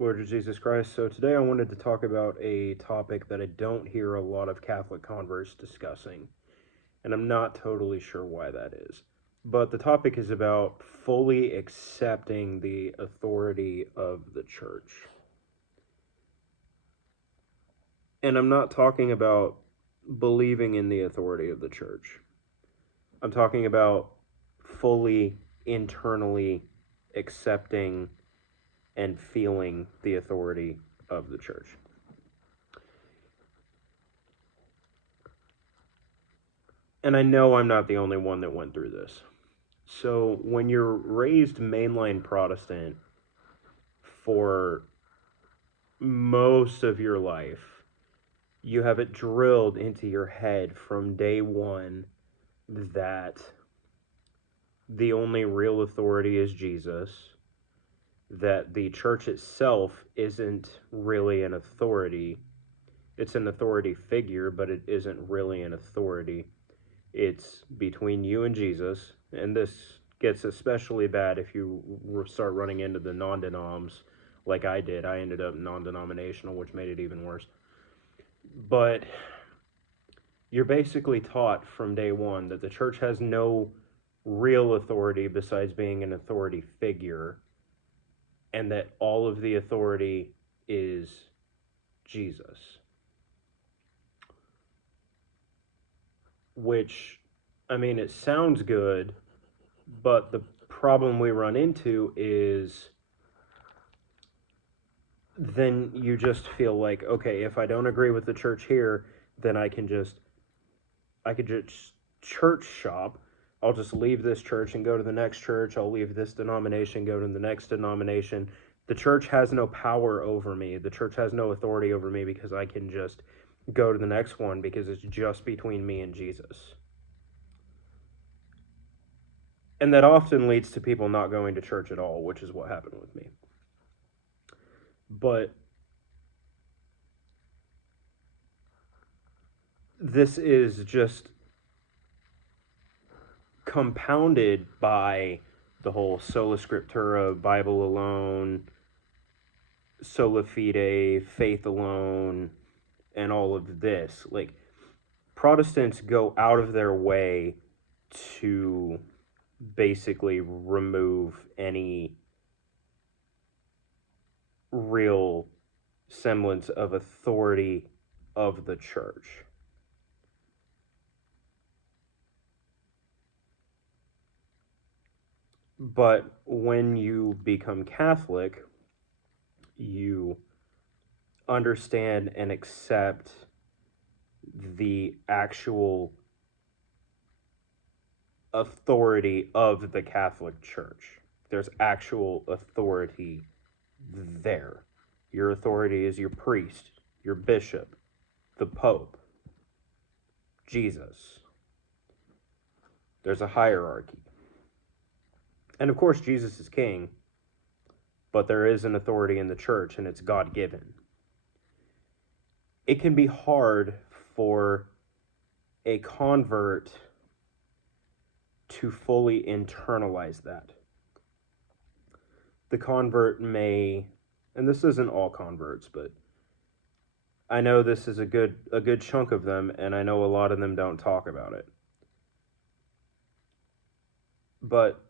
Lord Jesus Christ. So today I wanted to talk about a topic that I don't hear a lot of Catholic converts discussing, and I'm not totally sure why that is. But the topic is about fully accepting the authority of the church. And I'm not talking about believing in the authority of the church. I'm talking about fully internally accepting and feeling the authority of the church. And I know I'm not the only one that went through this. So when you're raised mainline Protestant for most of your life, you have it drilled into your head from day one that the only real authority is Jesus, that the church itself isn't really an authority. It's an authority figure, but it isn't really an authority. It's between you and Jesus, and this gets especially bad if you start running into the non-denoms like I did. I ended up non-denominational, which made it even worse. But you're basically taught from day one that the church has no real authority besides being an authority figure, and that all of the authority is Jesus. Which, I mean, it sounds good, but the problem we run into is then you just feel like, okay, if I don't agree with the church here, then I could just church shop. I'll just leave this church and go to the next church. I'll leave this denomination, go to the next denomination. The church has no power over me. The church has no authority over me because I can just go to the next one because it's just between me and Jesus. And that often leads to people not going to church at all, which is what happened with me. But this is just compounded by the whole sola scriptura, Bible alone, sola fide, faith alone, and all of this. Like, Protestants go out of their way to basically remove any real semblance of authority of the church. But when you become Catholic, you understand and accept the actual authority of the Catholic Church. There's actual authority there. Your authority is your priest, your bishop, the Pope, Jesus. There's a hierarchy. And of course, Jesus is king, but there is an authority in the church, and it's God-given. It can be hard for a convert to fully internalize that. The convert may, and this isn't all converts, but I know this is a good chunk of them, and I know a lot of them don't talk about it. But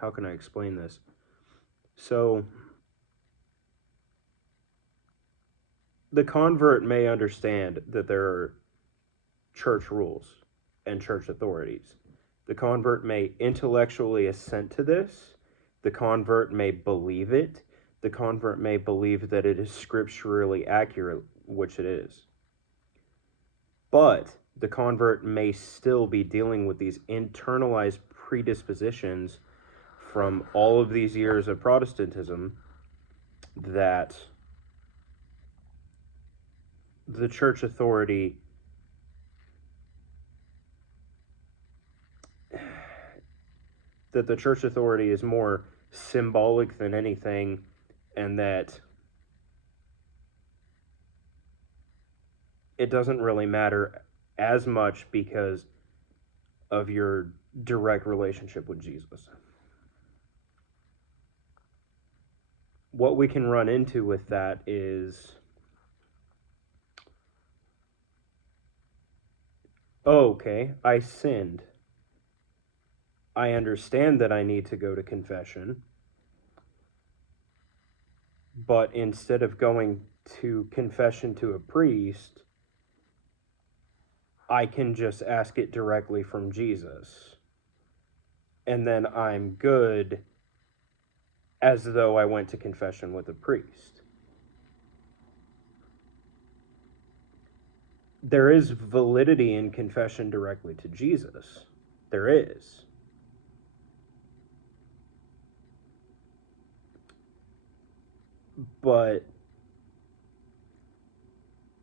how can I explain this? So the convert may understand that there are church rules and church authorities. The convert may intellectually assent to this. The convert may believe it. The convert may believe that it is scripturally accurate, which it is. But the convert may still be dealing with these internalized predispositions from all of these years of Protestantism that the church authority is more symbolic than anything, and that it doesn't really matter as much because of your direct relationship with Jesus. what we can run into with that is, oh, okay, I sinned. I understand that I need to go to confession, but instead of going to confession to a priest, I can just ask it directly from Jesus. And then I'm good as though I went to confession with a priest. There is validity in confession directly to Jesus. There is. But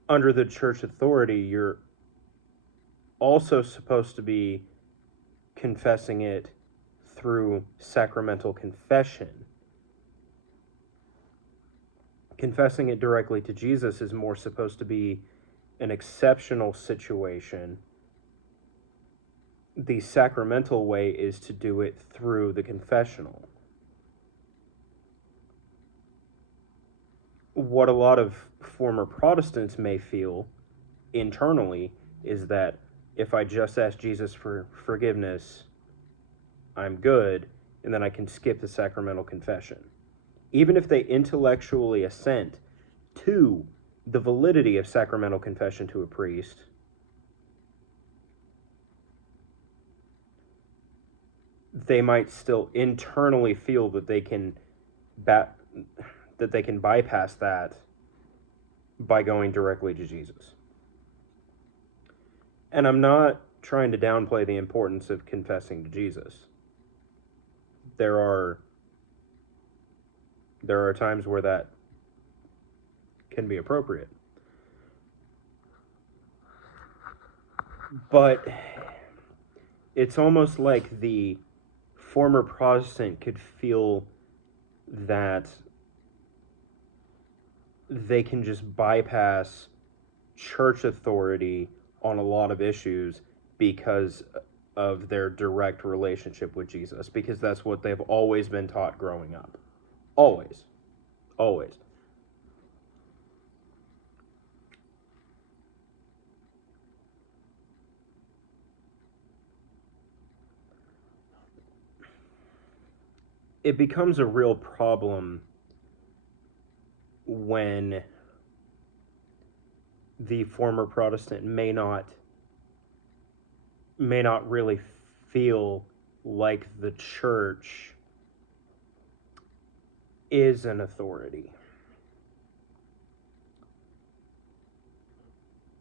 under the church authority, you're also supposed to be confessing it through sacramental confession. Confessing it directly to Jesus is more supposed to be an exceptional situation. The sacramental way is to do it through the confessional. What a lot of former Protestants may feel internally is that if I just ask Jesus for forgiveness, I'm good, and then I can skip the sacramental confession. Even if they intellectually assent to the validity of sacramental confession to a priest, they might still internally feel that they can bypass that by going directly to Jesus. And I'm not trying to downplay the importance of confessing to Jesus. There are times where that can be appropriate. But it's almost like the former Protestant could feel that they can just bypass church authority on a lot of issues because of their direct relationship with Jesus, because that's what they've always been taught growing up. Always. Always. It becomes a real problem when the former Protestant may not really feel like the church is an authority.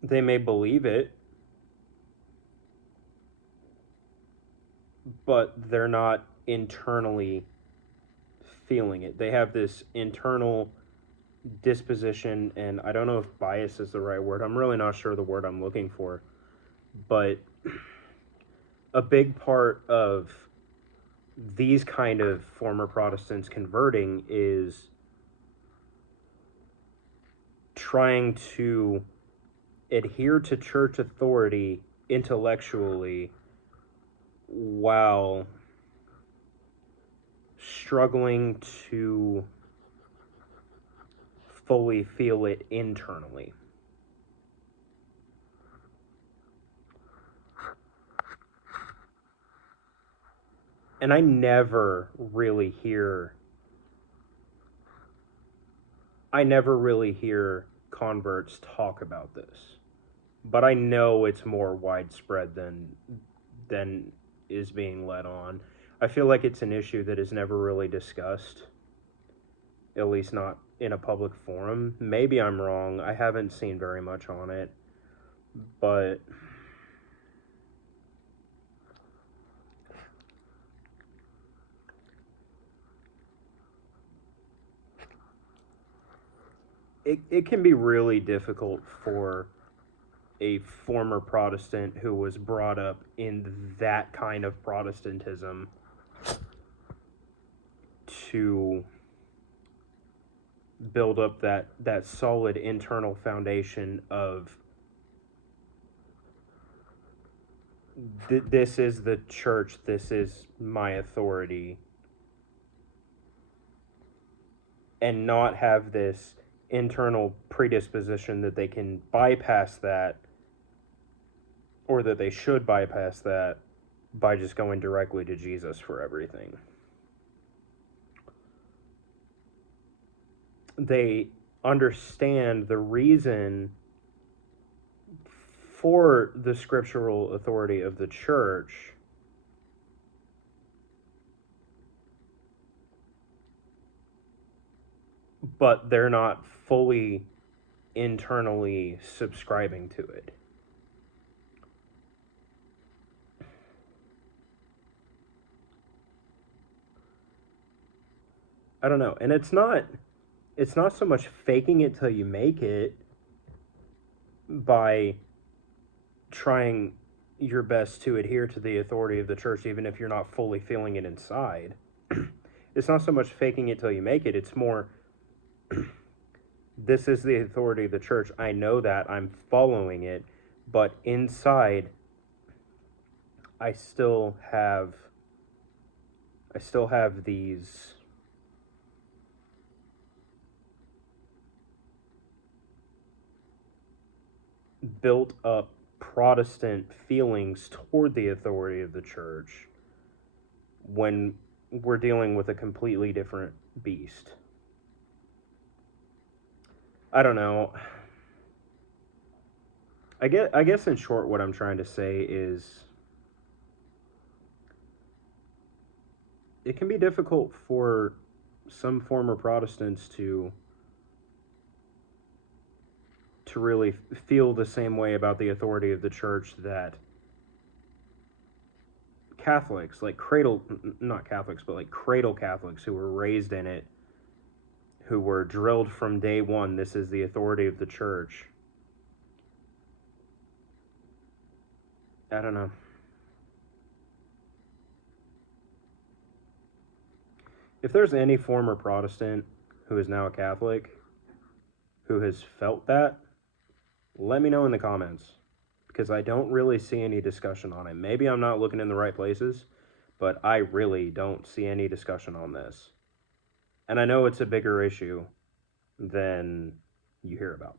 They may believe it, but they're not internally feeling it. They have this internal disposition, and I don't know if bias is the right word. I'm really not sure the word I'm looking for. But a big part of these kind of former Protestants converting is trying to adhere to church authority intellectually while struggling to fully feel it internally. And I never really hear converts talk about this. But I know it's more widespread than is being let on. I feel like it's an issue that is never really discussed, at least not in a public forum. Maybe I'm wrong. I haven't seen very much on it, but it can be really difficult for a former Protestant who was brought up in that kind of Protestantism to build up that solid internal foundation of this is the church, this is my authority. and not have this internal predisposition that they can bypass that, or that they should bypass that by just going directly to Jesus for everything. They understand the reason for the scriptural authority of the church, but they're not fully internally subscribing to it. I don't know. And it's not so much faking it till you make it by trying your best to adhere to the authority of the church even if you're not fully feeling it inside. It's not so much faking it till you make it. It's more, this is the authority of the church. I know that. I'm following it. But inside, I still have these built up Protestant feelings toward the authority of the church when we're dealing with a completely different beast. I don't know. I guess in short what I'm trying to say is it can be difficult for some former Protestants to really feel the same way about the authority of the church that Catholics, like not Catholics, but like cradle Catholics who were raised in it, who were drilled from day one, this is the authority of the church. I don't know. If there's any former Protestant who is now a Catholic who has felt that, let me know in the comments, because I don't really see any discussion on it. Maybe I'm not looking in the right places, but I really don't see any discussion on this. And I know it's a bigger issue than you hear about.